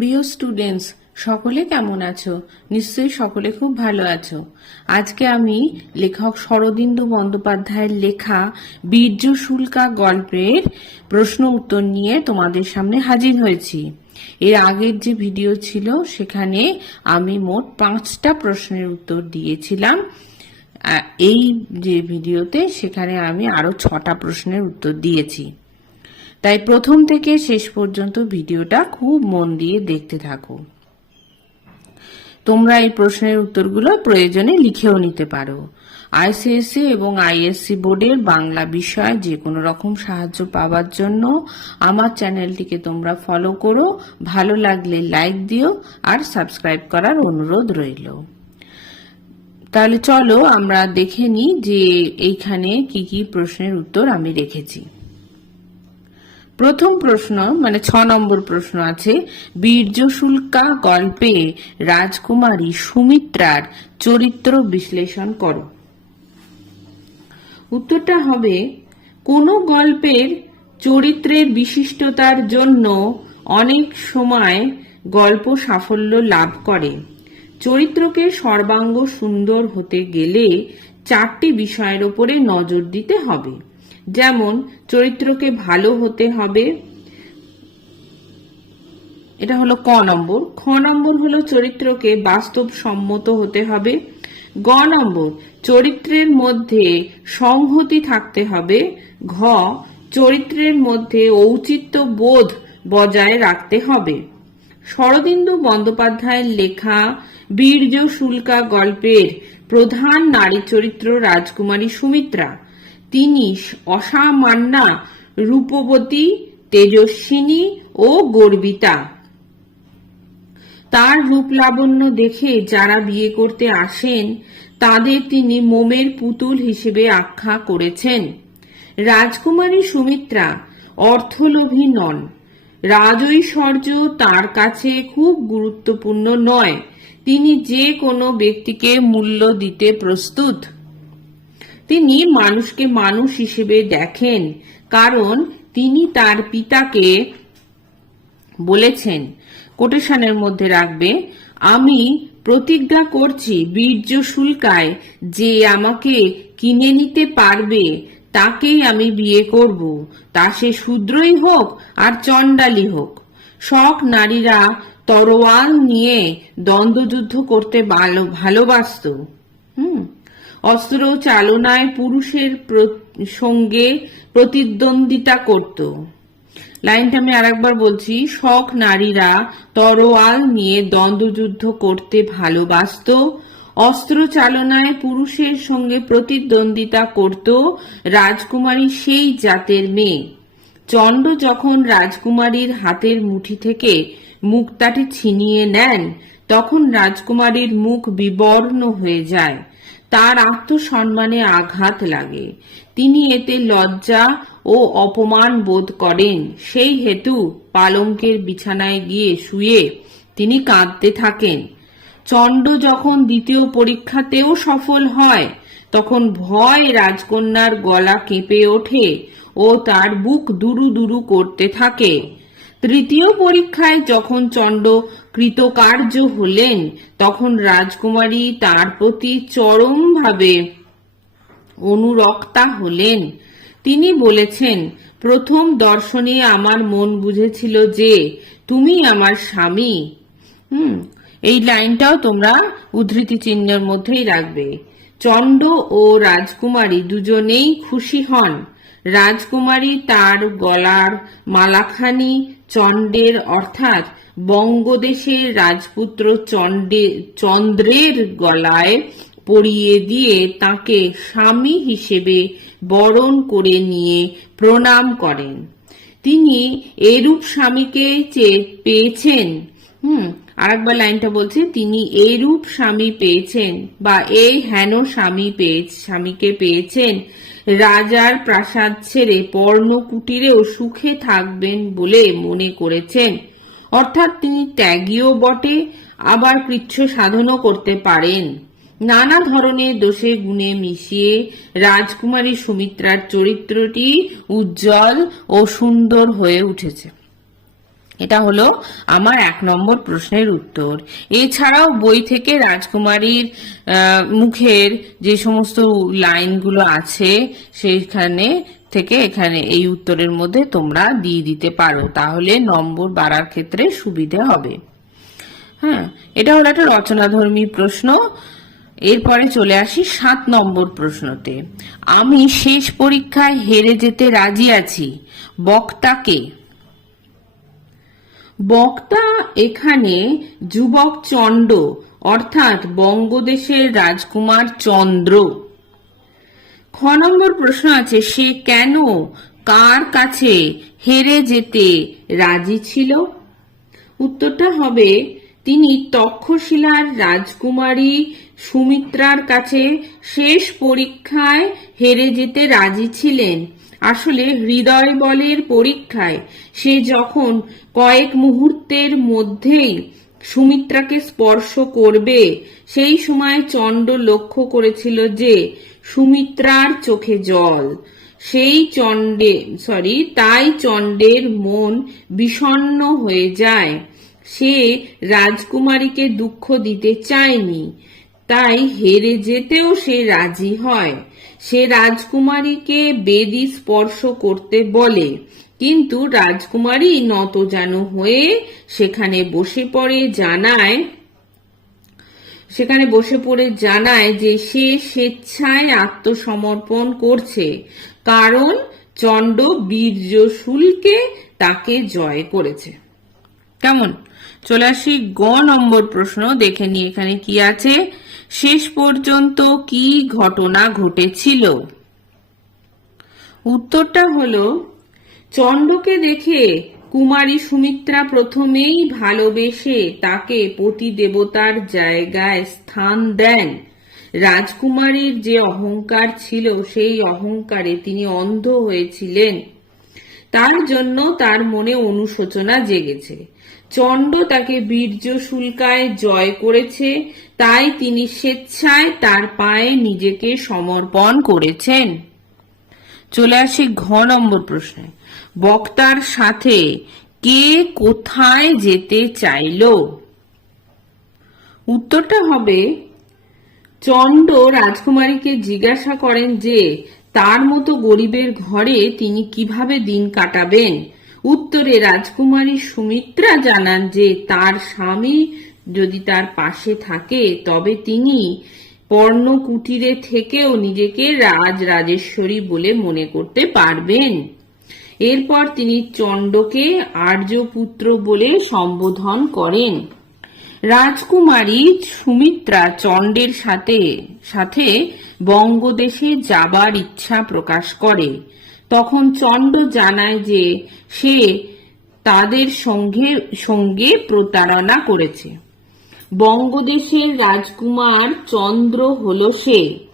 প্রিয় স্টুডেন্টস সকলে কেমন আছো? নিশ্চয়ই সকলে খুব ভালো আছো। আজকে আমি লেখক শরদিন্দু বন্দ্যোপাধ্যায়ের লেখা বীর্য শুল্কা গল্পের প্রশ্ন উত্তর নিয়ে তোমাদের সামনে হাজির হয়েছি। এর আগের যে ভিডিও ছিল, সেখানে আমি মোট পাঁচটা প্রশ্নের উত্তর দিয়েছিলাম। এই যে ভিডিওতে সেখানে আমি আরও ছটা প্রশ্নের উত্তর দিয়েছি। তাই প্রথম থেকে শেষ পর্যন্ত ভিডিওটা খুব মন দিয়ে দেখতে থাকো। তোমরা এই প্রশ্নের উত্তরগুলো প্রয়োজনে লিখেও নিতে পারো। আইসিএসসি এবং আইএসসি বোর্ডের বাংলা বিষয়ে যে কোনো রকম সাহায্য পাওয়ার জন্য আমার চ্যানেলটিকে তোমরা ফলো করো, ভালো লাগলে লাইক দিও আর সাবস্ক্রাইব করার অনুরোধ রইল। তাহলে চলো আমরা দেখে নিই যে এইখানে কি কি প্রশ্নের উত্তর আমি রেখেছি। প্রথম প্রশ্ন মানে ছ নম্বর প্রশ্ন আছে, বীর্য শুল্কা গল্পে রাজকুমারী সুমিত্রার চরিত্র বিশ্লেষণ করো। উত্তরটা হবে, কোনো গল্পের চরিত্রের বিশিষ্টতার জন্য অনেক সময় গল্প সাফল্য লাভ করে। চরিত্রকে সর্বাঙ্গ সুন্দর হতে গেলে চারটি বিষয়ের উপরে নজর দিতে হবে। যেমন চরিত্রকে ভালো হতে হবে, এটা হলো ক নম্বর। খ নম্বর হলো চরিত্রকে বাস্তবসম্মত হতে হবে। গ নম্বর, চরিত্রের মধ্যে সংহতি থাকতে হবে। ঘ, চরিত্রের মধ্যে ঔচিত্য বোধ বজায় রাখতে হবে। শরদিন্দু বন্দ্যোপাধ্যায়ের লেখা বীর্য শুল্কা গল্পের প্রধান নারী চরিত্র রাজকুমারী সুমিত্রা। তিনি অসামান্যা রূপবতী, তেজস্বিনী ও গর্বিতা। তার রূপ লাবণ্য দেখে যারা বিয়ে করতে আসেন, তাদের তিনি মোমের পুতুল হিসেবে আখ্যা করেছেন। রাজকুমারী সুমিত্রা অর্থলোভী নন। রাজৈশ্বর্য তার কাছে খুব গুরুত্বপূর্ণ নয়। তিনি যে কোনো ব্যক্তিকে মূল্য দিতে প্রস্তুত। তিনি মানুষকে মানুষ হিসেবে দেখেন, কারণ তিনি তার পিতাকে বলেছেন। কোটেশনের মধ্যে রাখবে, আমি প্রতিজ্ঞা করছি বীর্য শুল্কায় যে আমাকে কিনে নিতে পারবে, তাকেই আমি বিয়ে করব। তা সে শূদ্রই হোক আর চণ্ডালি হোক। শখ নারীরা তরোয়াল নিয়ে দ্বন্দ্বযুদ্ধ করতে ভালো, ভালোবাসত। হুম। অস্ত্র চালনায় পুরুষের প্র- সঙ্গে প্রতিদ্বন্দ্বিতা করত। লাইনটা আমি আরেকবার বলছি, শখ নারীরা তরোয়াল নিয়ে দ্বন্দ্বযুদ্ধ করতে ভালোবাসত, অস্ত্র চালনায় পুরুষের সঙ্গে প্রতিদ্বন্দ্বিতা করত রাজকুমারী সেই জাতের মেয়ে। চণ্ড যখন রাজকুমারীর হাতের মুঠি থেকে মুক্তাটি ছিনিয়ে নেন, তখন রাজকুমারীর মুখ বিবর্ণ হয়ে যায়। তার আত্মসম্মানে আঘাত লাগে। তিনি এতে লজ্জা ও অপমান বোধ করেন। সেই হেতু পালঙ্কের বিছানায় গিয়ে শুয়ে তিনি কাঁদতে থাকেন। চণ্ড যখন দ্বিতীয় পরীক্ষাতেও সফল হয়, তখন ভয় রাজকন্যার গলা কেঁপে ওঠে ও তার বুক দুরু দুরু করতে থাকে। তৃতীয় পরীক্ষায় যখন চণ্ড কৃতকার্য হলেন, তখন রাজকুমারী তার প্রতি চরমভাবে অনুরক্তা হলেন। তিনি বলেছেন, প্রথম দর্শনে আমার মন বুঝেছিল যে তুমি আমার স্বামী। হুম, এই লাইনটাও তোমরা উদ্ধৃতি চিহ্নের মধ্যেই রাখবে। চণ্ড ও রাজকুমারী দুজনেই খুশি হন। রাজকুমারী তার গলার মালাখানি চণ্ডের, অর্থাৎ বঙ্গদেশের রাজপুত্র চণ্ডে, চন্দ্রের গলায় পরিয়ে দিয়ে তাকে স্বামী হিসেবে বরণ করে নিয়ে প্রণাম করেন। তিনি এরূপ স্বামীকে চে- পেয়েছেন। হুম, আরেকবার লাইনটা বলছে, তিনি এরূপ স্বামী পেয়েছেন বা এই হেন স্বামী পেয়ে, স্বামীকে পেয়েছেন। রাজার প্রাসাদ ছেড়ে পর্ণ কুটিরেও সুখে থাকবেন বলে মনে করেছেন। অর্থাৎ তিনি ত্যাগীও বটে, আবার কৃচ্ছ সাধনও করতে পারেন। নানা ধরনের দোষে গুণে মিশিয়ে রাজকুমারী সুমিত্রার চরিত্রটি উজ্জ্বল ও সুন্দর হয়ে উঠেছে। এটা হলো আমার এক নম্বর প্রশ্নের উত্তর। এছাড়াও বই থেকে রাজকুমারীর মুখের যে সমস্ত লাইনগুলো আছে, সেইখানে থেকে এখানে এই উত্তরের মধ্যে তোমরা দিয়ে দিতে পারো। তাহলে নম্বর বাড়ার ক্ষেত্রে সুবিধে হবে। হ্যাঁ এটা হলো একটা রচনাধর্মী প্রশ্ন। এরপরে চলে আসি সাত নম্বর প্রশ্নতে। আমি শেষ পরীক্ষায় হেরে যেতে রাজি আছি। বক্তাকে বক্তা এখানে যুবক চণ্ড অর্থাৎ বঙ্গদেশের রাজকুমার চন্দ্র। খ নম্বর প্রশ্ন আছে, সে কেন কার কাছে হেরে যেতে রাজি ছিল? উত্তরটা হবে, তিনি তক্ষশিলার রাজকুমারী সুমিত্রার কাছে শেষ পরীক্ষায় হেরে যেতে রাজি ছিলেন। আসলে হৃদয় বলের পরীক্ষায় সে যখন কয়েক মুহূর্তের মধ্যেই সুমিত্রাকে স্পর্শ করবে। সেই সময় চণ্ড লক্ষ্য করেছিল যে সুমিত্রার চোখে জল। সেই চণ্ডে সরি তাই চণ্ডের মন বিষণ্ণ হয়ে যায়। সে রাজকুমারীকে দুঃখ দিতে চায়নি। তাই হেরে যেতেও সে রাজি হয়। সে রাজকুমারীকে বেদি স্পর্শ করতে বলে কিন্তু রাজকুমারী নতজানু হয়ে সেখানে বসে পড়ে জানায়, সেখানে বসে পড়ে জানায় যে সে স্বেচ্ছায় আত্মসমর্পণ করছে। কারণ চণ্ড বীর্য শুল্কে তাকে জয় করেছে। কেমন? চলে আসি গ নম্বর প্রশ্ন, দেখে নি এখানে কি আছে। শেষ পর্যন্ত কি ঘটনা ঘটেছিল? উত্তরটা হলো চণ্ডকে দেখে কুমারী সুমিত্রা প্রথমেই ভালোবেসে তাকে পতি দেবতার জায়গায় স্থান দেন। রাজকুমারীর যে অহংকার ছিল, সেই অহংকারে তিনি অন্ধ হয়েছিলেন। তার জন্য তার মনে অনুশোচনা জেগেছে। চণ্ড তাকে বীর্য শুল্কায় জয় করেছে, তাই তিনি স্বেচ্ছায় তার পায়ে নিজেকে সমর্পণ করেছেন। চলে আসি ঘ নম্বর প্রশ্নে। বক্তার সাথে কে কোথায় যেতে চাইল? উত্তরটা হবে চণ্ড রাজকুমারীকে জিজ্ঞাসা করেন যে, তার মতো গরিবের ঘরে তিনি কীভাবে দিন কাটাবেন? উত্তরে রাজকুমারী সুমিত্রা জানান যে, তার স্বামী যদি তার পাশে থাকে, তবে তিনি পর্ণ কুটিরে থেকেও নিজেকে রাজ রাজেশ্বরী বলে মনে করতে পারবেন। এরপর তিনি চণ্ডকে আর্যপুত্র বলে সম্বোধন করেন। রাজকুমারী সুমিত্রা চণ্ডের সাথে সাথে বঙ্গদেশে যাবার ইচ্ছা প্রকাশ করে। তখন চণ্ড জানায় যে সে তাদের সঙ্গে সঙ্গে প্রতারণা করেছে। বঙ্গদেশের রাজকুমার চন্দ্র হল সে।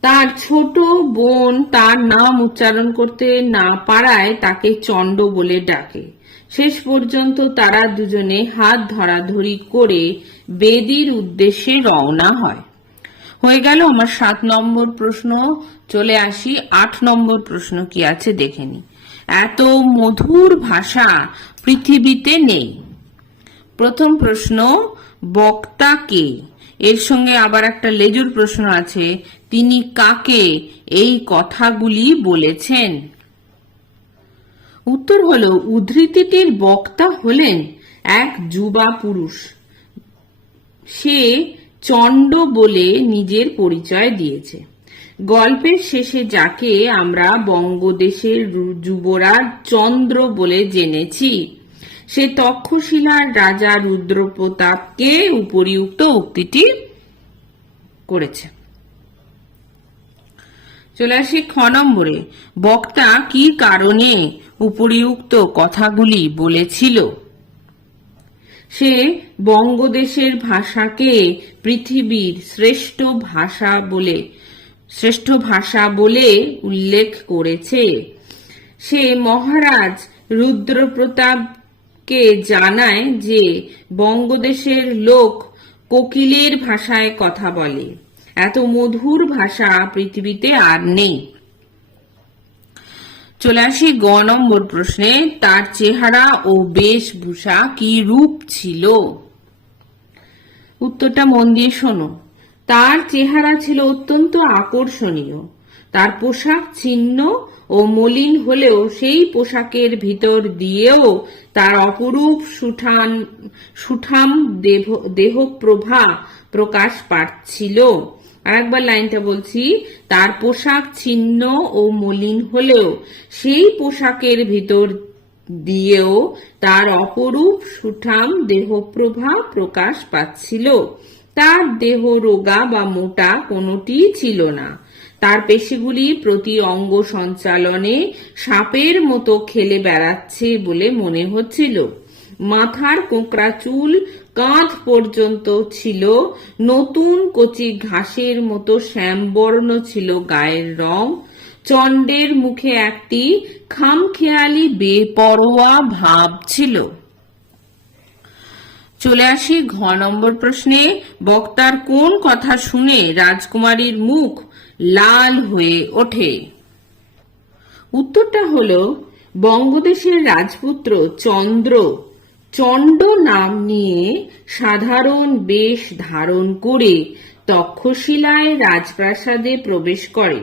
তার ছোট বোন তার নাম উচ্চারণ করতে না পারায় তাকে চণ্ড বলে ডাকে। শেষ পর্যন্ত তারা দুজনে হাত ধরাধরি করে বেদির উদ্দেশ্যে রওনা হয়। হয়ে গেল আমার সাত নম্বর প্রশ্ন। চলে আসি, আট নম্বর প্রশ্ন কি আছে দেখে নি। এত মধুর ভাষা পৃথিবীতে নেই। প্রথম প্রশ্ন, বক্তা কে? এর সঙ্গে আবার একটা লেজুর প্রশ্ন আছে। তিনি কাকে এই কথাগুলি বলেছেন? উত্তর হল, উদ্ধৃতিটির বক্তা হলেন এক যুবা পুরুষ। সে চণ্ড বলে নিজের পরিচয় দিয়েছে। গল্পের শেষে যাকে আমরা বঙ্গদেশের যুবরাজ চন্দ্র বলে জেনেছি সে তক্ষশিলার রাজা রুদ্রপ্রতাপকে উপরিউক্ত উক্তিটি করেছে। চলে আসি খ নম্বরে। বক্তা কি কারণে উপরিউক্ত কথাগুলি বলেছিল? সে বঙ্গদেশের ভাষাকে পৃথিবীর শ্রেষ্ঠ ভাষা বলে, শ্রেষ্ঠ ভাষা বলে উল্লেখ করেছে। সে মহারাজ রুদ্রপ্রতাপকে জানায় যে বঙ্গদেশের লোক কোকিলের ভাষায় কথা বলে। এত মধুর ভাষা পৃথিবীতে আর নেই। চলে আসি গ নম্বর প্রশ্নে, তার চেহারা ও বেশভূষা কি রূপ ছিল? উত্তরটা মন দিয়ে শোনো। তার চেহারা ছিল অত্যন্ত আকর্ষণীয়। তার পোশাক ছিন্ন ও মলিন হলেও সেই পোশাকের ভিতর দিয়েও তার অপরূপ সুঠান, সুঠাম দেহ, দেহপ্রভা প্রকাশ পাচ্ছিল। আর একবার লাইনটা বলছি, তার পোশাক ছিন্ন ও মলিন হলেও সেই পোশাকের ভিতর দিয়েও তার অপরূপ সুঠাম দেহপ্রভা প্রকাশ পাচ্ছিল। তার দেহ রোগা বা মোটা কোনোটি ছিল না। তার পেশিগুলি প্রতি অঙ্গ সঞ্চালনে সাপের মতো খেলে বেড়াচ্ছে বলে মনে হচ্ছিল। মাথার কোঁকড়া চুল কাঁধ পর্যন্ত ছিল, নতুন কচি ঘাসের মতো শ্যামবর্ণ ছিল গায়ের রং। চণ্ডের মুখে একটি খামখেয়ালি বেপরোয়া ভাব ছিল। চলে আসি ঘ নম্বর প্রশ্নে। বক্তার কোন কথা শুনে রাজকুমারীর মুখ লাল হয়ে ওঠে। উত্তরটা হলো বঙ্গদেশের রাজপুত্র চন্দ্র। চণ্ড নাম নিয়ে সাধারণ বেশ ধারণ করে তক্ষশিলায় রাজপ্রাসাদে প্রবেশ করে।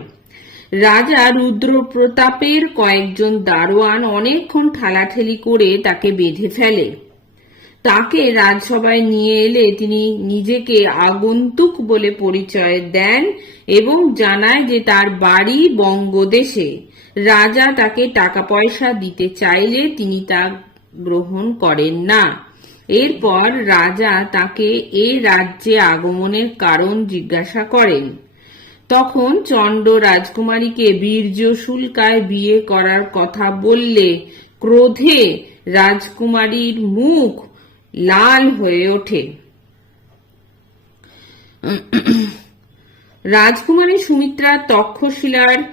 রাজা রুদ্র প্রতাপের কয়েকজন দারোয়ান অনেকক্ষণ ঠালাঠেলি করে তাকে বেঁধে ফেলে। তাকে রাজসভায় নিয়ে এলে তিনি নিজেকে আগন্তুক বলে পরিচয় দেন এবং জানায় যে তার বাড়ি বঙ্গদেশে। রাজা তাকে টাকা পয়সা দিতে চাইলে তিনি তা গ্রহণ করেন না। এরপর রাজা তাকে এ রাজ্যে আগমনের কারণ জিজ্ঞাসা করেন। তখন চণ্ড রাজকুমারীকে বীর্য শুল্কায় বিয়ে করার কথা বললে ক্রোধে রাজকুমারীর মুখ লাল হয়ে ওঠে। রাজকুমারী সুমিত্রা, তক্ষশিলার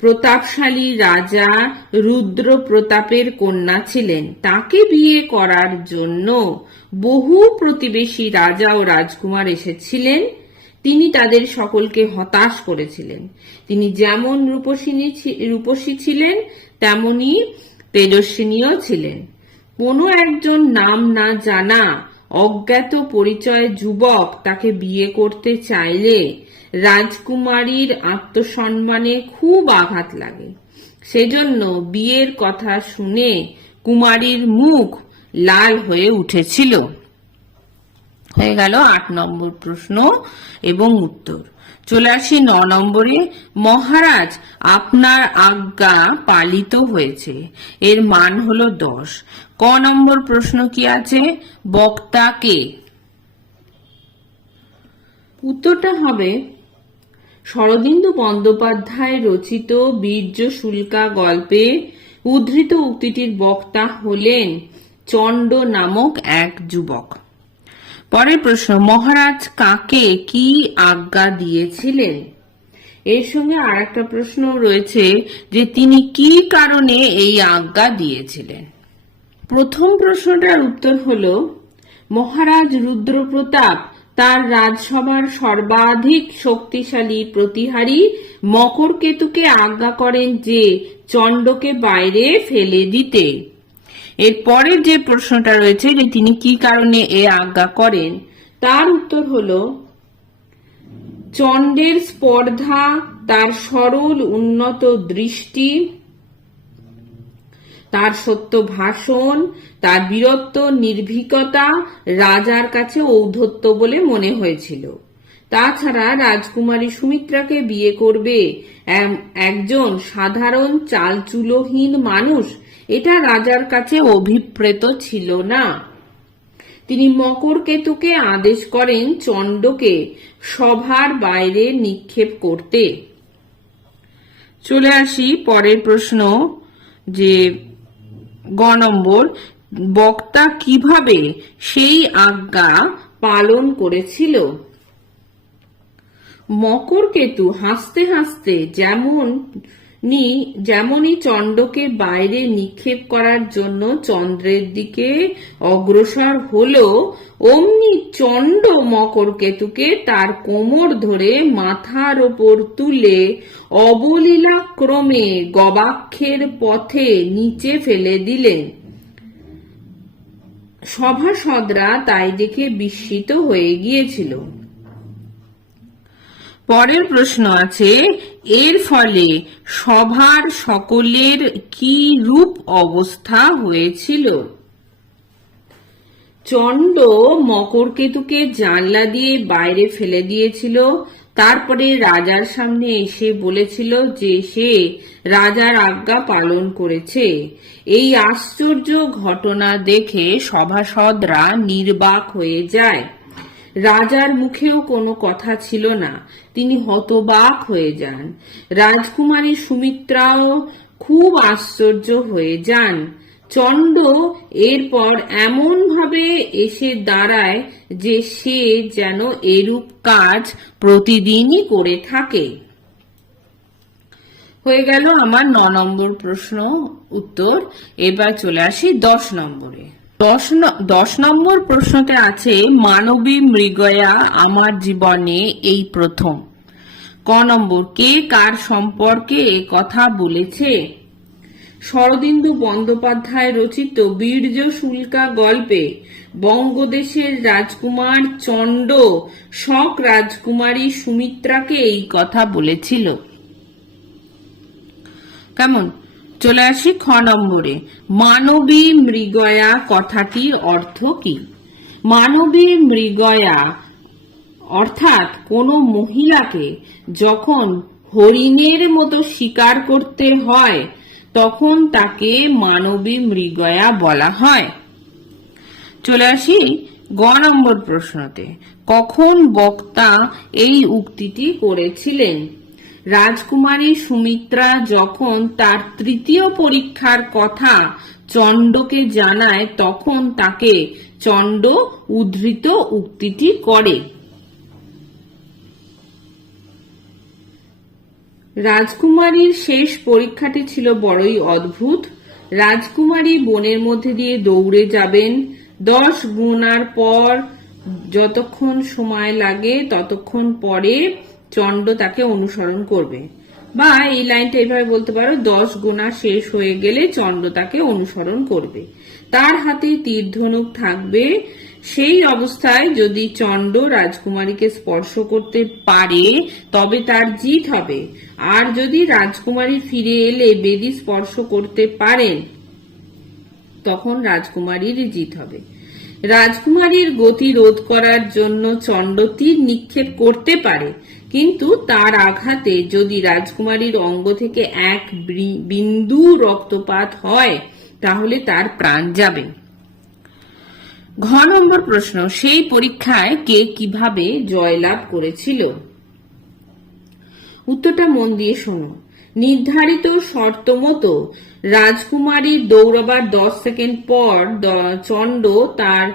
প্রতাপশালী রাজা রুদ্র প্রতাপের কন্যা ছিলেন। তাকে বিয়ে করার জন্য বহু প্রতিবেশী রাজা ও রাজকুমার এসেছিলেন। তিনি তাদের সকলকে হতাশ করেছিলেন। তিনি যেমন রূপসিনী রূপসী ছিলেন, তেমনি তেজস্বিনীও ছিলেন। কোনো একজন নাম না জানা অজ্ঞাত পরিচয় যুবক তাকে বিয়ে করতে চাইলে রাজকুমারীর আত্মসম্মানে খুব আঘাত লাগে। সেজন্য বিয়ের কথা শুনে কুমারীর মুখ লাল হয়ে উঠেছিল। হয়ে গেল আট নম্বর প্রশ্ন এবং উত্তর। চলে আসি ন নম্বরে। মহারাজ, আপনার আজ্ঞা পালিত হয়েছে। এর মান হলো দশ। ক নম্বর প্রশ্ন কি আছে? বক্তাকে উত্তরটা হবে শরদিন্দু বন্দ্যোপাধ্যায় রচিত বীর্য শুল্কা গল্পে উদ্ধৃত উক্তিটির বক্তা হলেন চণ্ড নামক এক যুবক। পরের প্রশ্ন, মহারাজ কাকে কি আজ্ঞা দিয়েছিলেন? এর সঙ্গে আর একটা প্রশ্ন রয়েছে যে তিনি কি কারণে এই আজ্ঞা দিয়েছিলেন? প্রথম প্রশ্নটার উত্তর হল, মহারাজ রুদ্রপ্রতাপ তার রাজসভার সর্বাধিক শক্তিশালী প্রতিহারী মকরকেতুকে আজ্ঞা করেন যে চণ্ডকে বাইরে ফেলে দিতে। এর পরের যে প্রশ্নটা রয়েছে যে তিনি কি কারণে এ আজ্ঞা করেন, তার উত্তর হলো, চণ্ডের স্পর্ধা, তার সরল উন্নত দৃষ্টি তার সত্য ভাষণ, তার বীরত্ব, নির্ভীকতা রাজার কাছে ঔদ্ধত্য বলে মনে হয়েছিল। তাছাড়া রাজকুমারী সুমিত্রাকে বিয়ে করবে একজন সাধারণ চালচুলোহীন মানুষ, এটা রাজার কাছে অভিপ্রেত ছিল না। তিনি মকরকেতুকে আদেশ করেন চণ্ডকে সভার বাইরে নিক্ষেপ করতে। চলে আসি পরের প্রশ্ন, যে গ নম্বর বক্তা কীভাবে সেই আজ্ঞা পালন করেছিল? মকর কেতু হাসতে হাসতে যেমন নি যেমনই চণ্ডকে বাইরে নিক্ষেপ করার জন্য চন্দ্রের দিকে অগ্রসর হলো অমনি চণ্ড মকরকেতুকে তার কোমর ধরে মাথার ওপর তুলে অবলীলাক্রমে গবাক্ষের পথে নিচে ফেলে দিলেন। সভাসদরা তাই দেখে বিস্মিত হয়ে গিয়েছিল। পরের প্রশ্ন আছে, এর ফলে সভার সকলের কি রূপ অবস্থা হয়েছিল? চণ্ড মকরকেতুকে জানলা দিয়ে বাইরে ফেলে দিয়েছিল, তারপরে রাজার সামনে এসে বলেছিল যে সে রাজার আজ্ঞা পালন করেছে। এই আশ্চর্য ঘটনা দেখে সভাসদরা নির্বাক হয়ে যায়। রাজার মুখেও কোনো কথা ছিল না। তিনি হতবাক হয়ে যান। রাজকুমারী সুমিত্রাও খুব আশ্চর্য হয়ে যান। চণ্ড এরপর এমন ভাবে এসে দাঁড়ায় যে সে যেন এরূপ কাজ প্রতিদিনই করে থাকে। হয়ে গেল আমার ন নম্বর প্রশ্ন, উত্তর। এবার চলে আসি দশ নম্বরে। দশ দশ নম্বর প্রশ্নতে আছে, মানবী মৃগয়া আমার জীবনে এই প্রথম। ক নম্বর, কে কার সম্পর্কে এ কথা বলেছে? শরদিন্দু বন্দ্যোপাধ্যায় রচিত বীর্য শুল্কা গল্পে, বঙ্গদেশের রাজকুমার চণ্ড শক রাজকুমারী সুমিত্রাকে এই কথা বলেছিল। কেমন? চলে আসি খ নম্বরে। মানবী মৃগয়া কথাটির অর্থ কি? মানবী মৃগয়া অর্থাৎ কোনো মহিলাকে যখন হরিণের মতো শিকার করতে হয়, তখন তাকে মানবী মৃগয়া বলা হয়। চলে আসি গ নম্বর প্রশ্নতে। কখন বক্তা এই উক্তিটি করেছিলেন? রাজকুমারী সুমিত্রা যখন তার তৃতীয় পরীক্ষার কথা চণ্ডকে জানায়, তখন তাকে চণ্ড উদ্ধৃত উক্তিটি করে। রাজকুমারীর শেষ পরীক্ষাটি ছিল বড়ই অদ্ভুত। রাজকুমারী বনের মধ্যে দিয়ে দৌড়ে যাবেন। দশ গুণার পর যতক্ষণ সময় লাগে ততক্ষণ পরে চণ্ড তাকে অনুসরণ করবে। বা এই লাইনটা এইভাবে বলতে পারো, দশ গুণা শেষ হয়ে গেলে চণ্ড তাকে অনুসরণ করবে। তার হাতে তীর ধনুক থাকবে। সেই অবস্থায় যদি চণ্ড রাজকুমারীকে স্পর্শ করতে পারে, তবে তার জিত হবে। আর যদি রাজকুমারী ফিরে এলে বেদি স্পর্শ করতে পারেন, তখন রাজকুমারীর জিত হবে। রাজকুমারীর গতি রোধ করার জন্য চণ্ড তীর নিক্ষেপ করতে পারে। কিন্তু তার আঘাতে যদি রাজকুমারীর অঙ্গ থেকে এক বিন্দু রক্তপাত হয়, তাহলে তার প্রাণ যাবে। ঘ নম্বর প্রশ্ন, সেই পরীক্ষায় কে কীভাবে জয়লাভ করেছিল? উত্তরটা মন দিয়ে শোনো। নির্ধারিত শর্ত মতো রাজকুমারী দৌড়াবার দশ সেকেন্ড পর চণ্ড তার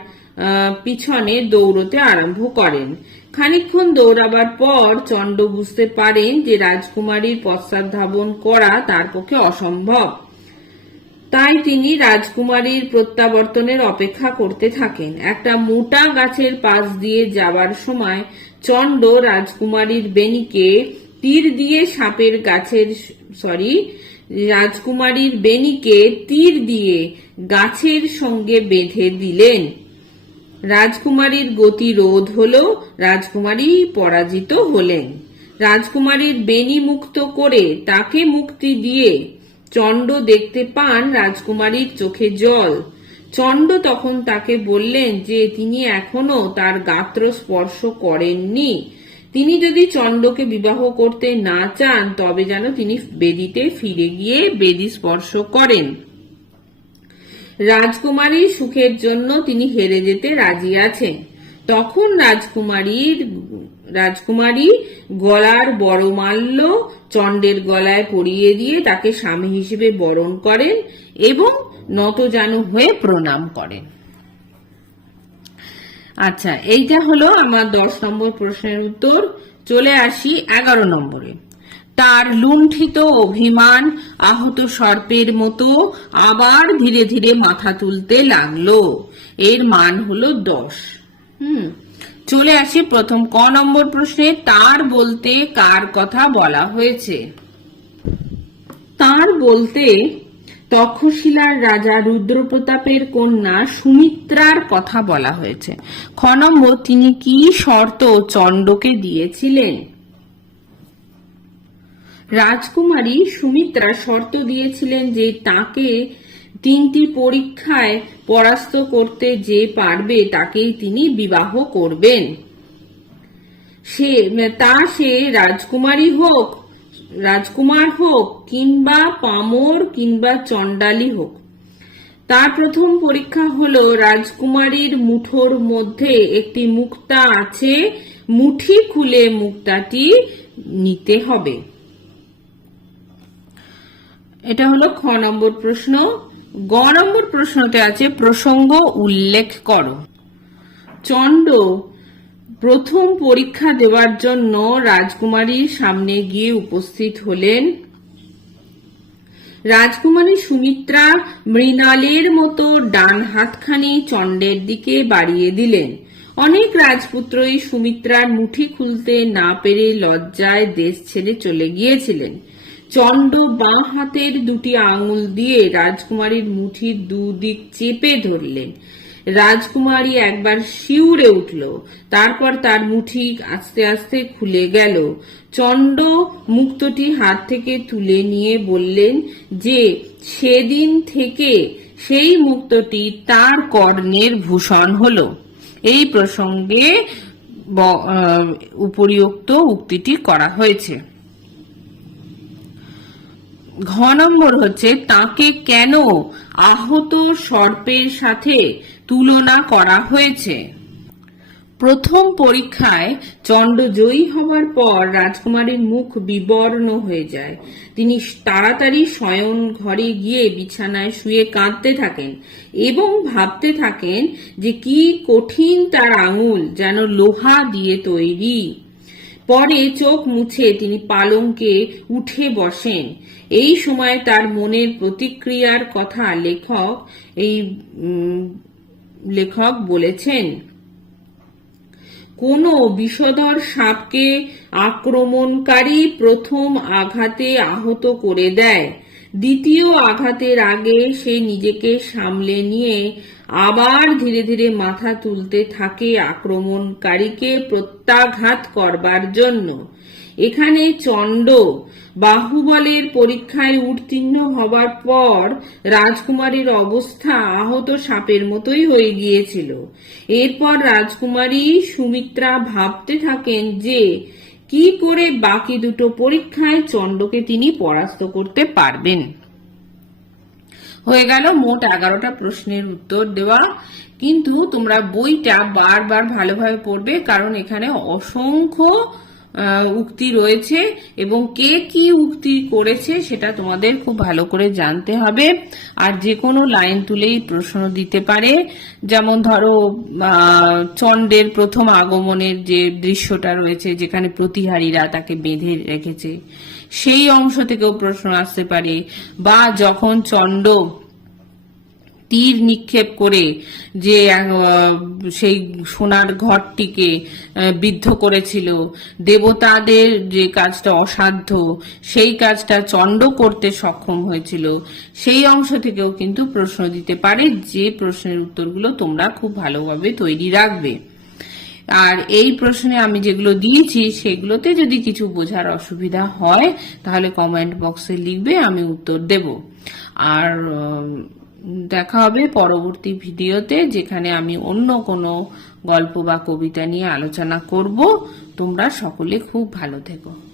পিছনে দৌড়তে আরম্ভ করেন। খানিকক্ষণ দৌড়াবার পর চণ্ড বুঝতে পারেন যে রাজকুমারীর পশ্চাৎধাবন করা তার পক্ষে অসম্ভব। তাই তিনি রাজকুমারীর প্রত্যাবর্তনের অপেক্ষা করতে থাকেন। একটা মোটা গাছের পাশ দিয়ে যাবার সময় চণ্ড রাজকুমারীর বেনিকে তীর দিয়ে সাপের গাছের সরি রাজকুমারীর বেনিকে তীর দিয়ে গাছের সঙ্গে বেঁধে দিলেন। রাজকুমারীর গতি রোধ হলো রাজকুমারী পরাজিত হলেন। রাজকুমারীর বেনি মুক্ত করে তাকে মুক্তি দিয়ে চণ্ড দেখতে পান রাজকুমারীর চোখে জল। চণ্ড তখন তাকে বললেন যে, তিনি এখনও তার গাত্র স্পর্শ করেননি। তিনি যদি চণ্ডকে বিবাহ করতে না চান, তবে যেন তিনি বেদিতে ফিরে গিয়ে বেদি স্পর্শ করেন। রাজকুমারীর সুখের জন্য তিনি হেরে যেতে রাজি আছেন। তখন রাজকুমারীর, রাজকুমারী গলার বড় মাল্য চণ্ডের গলায় পরিয়ে দিয়ে তাকে স্বামী হিসেবে বরণ করেন এবং নতজানু হয়ে প্রণাম করেন। আচ্ছা এইটা হলো আমার দশ নম্বর প্রশ্নের উত্তর। চলে আসি এগারো নম্বরে। তার লুণ্ঠিত অভিমান আহত সর্পের মতো আবার ধীরে ধীরে মাথা তুলতে লাগল। এর মান হলো দশ। হুম, চলে আসি প্রথম ক নম্বর প্রশ্নে, তার বলতে কার কথা বলা হয়েছে? তার বলতে তক্ষশিলার রাজা রুদ্রপ্রতাপের কন্যা সুমিত্রার কথা বলা হয়েছে। খ নম্বর, তিনি কি শর্ত চণ্ডকে দিয়েছিলেন? রাজকুমারী সুমিত্রা শর্ত দিয়েছিলেন যে তাকে তিনটি পরীক্ষায় পরাস্ত করতে যে পারবে তাকেই তিনি বিবাহ করবেন। সে, তা সে রাজকুমারী হোক, রাজকুমার হোক, কিংবা পামর কিংবা চণ্ডালী হোক। তার প্রথম পরীক্ষা হলো রাজকুমারীর মুঠোর মধ্যে একটি মুক্তা আছে, মুঠি খুলে মুক্তাটি নিতে হবে। এটা হলো খ নম্বর প্রশ্ন। গ নম্বর প্রশ্নতে আছে, প্রসঙ্গ উল্লেখ করো। চণ্ড, প্রথম পরীক্ষা দেওয়ার জন্য রাজকুমারীর সামনে গিয়ে উপস্থিত হলেন। রাজকুমারী সুমিত্রা মৃণালের মতো ডান হাতখানি চণ্ডের দিকে বাড়িয়ে দিলেন। অনেক রাজপুত্রই সুমিত্রার মুঠি খুলতে না পেরে লজ্জায় দেশ ছেড়ে চলে গিয়েছিলেন। চণ্ড বাঁ হাতের দুটি আঙুল দিয়ে রাজকুমারীর মুঠির দুদিক চেপে ধরলেন। রাজকুমারী একবার শিউরে উঠল, তারপর তার মুঠি আস্তে আস্তে খুলে গেল। চণ্ড মুক্তটি হাত থেকে তুলে নিয়ে বললেন, যে সেদিন থেকে সেই মুক্তটি তার কর্ণের ভূষণ হল। এই প্রসঙ্গে উপরিউক্ত উক্তিটি করা হয়েছে। ঘ নম্বর হচ্ছে, তাকে কেন আহত সর্পের সাথে তুলনা করা হয়েছে? প্রথম পরীক্ষায় চণ্ড জয়ী হওয়ার পর রাজকুমারীর মুখ বিবর্ণ হয়ে যায়। তিনি তাড়াতাড়ি শয়ন ঘরে গিয়ে বিছানায় শুয়ে কাঁদতে থাকেন এবং ভাবতে থাকেন যে কি কঠিন তার আঙুল যেন লোহা দিয়ে তৈরি। পরে চোখ মুছে তিনি পালঙ্কে উঠে বসেন। এই সময় তার মনের প্রতিক্রিয়ার কথা লেখক এই লেখক বলেছেন, কোন বিষধর সাপকে আক্রমণকারী প্রথম আঘাতে আহত করে দেয়। দ্বিতীয় আঘাতের আগে সে নিজেকে সামলে নিয়ে আবার ধীরে ধীরে মাথা তুলতে থাকে আক্রমণকারীকে প্রত্যাঘাত করবার জন্য। এখানে চণ্ড বাহুবলের পরীক্ষায় উত্তীর্ণ হবার পর রাজকুমারীর অবস্থা আহত সাপের মতোই হয়ে গিয়েছিল। এরপর রাজকুমারী সুমিত্রা ভাবতে থাকেন যে, কি করে বাকি দুটো পরীক্ষায় চণ্ডকে তিনি পরাস্ত করতে পারবেন? হয়ে গেল মোট এগারোটা প্রশ্নের উত্তর দেওয়া। কিন্তু তোমরা বইটা বারবার ভালোভাবে পড়বে, কারণ এখানে অসংখ্য উক্তি রয়েছে এবং কে কি উক্তি করেছে সেটা তোমাদের খুব ভালো করে জানতে হবে। আর যে কোনো লাইন তুলেই প্রশ্ন দিতে পারে। যেমন ধরো চণ্ডের প্রথম আগমনের যে দৃশ্যটা রয়েছে, যেখানে প্রতিহারীরা তাকে বেঁধে রেখেছে। সেই অংশ থেকেও প্রশ্ন আসতে পারে। বা যখন চণ্ড তীর নিক্ষেপ করে যে সেই সোনার ঘরটিকে বিদ্ধ করেছিল, দেবতাদের যে কাজটা অসাধ্য, সেই কাজটা চণ্ড করতে সক্ষম হয়েছিল, সেই অংশ থেকেও কিন্তু প্রশ্ন দিতে পারে। যে প্রশ্নের উত্তরগুলো তোমরা খুব ভালোভাবে তৈরি রাখবে। আর এই প্রশ্নে আমি যেগুলো দিয়েছি, সেগুলোতে যদি কিছু বোঝার অসুবিধা হয়, তাহলে কমেন্ট বক্সে লিখবে, আমি উত্তর দেব। আর দেখা হবে পরবর্তী ভিডিওতে, যেখানে আমি অন্য কোনো গল্প বা কবিতা নিয়ে আলোচনা করব। তোমরা সকলে খুব ভালো থেকো।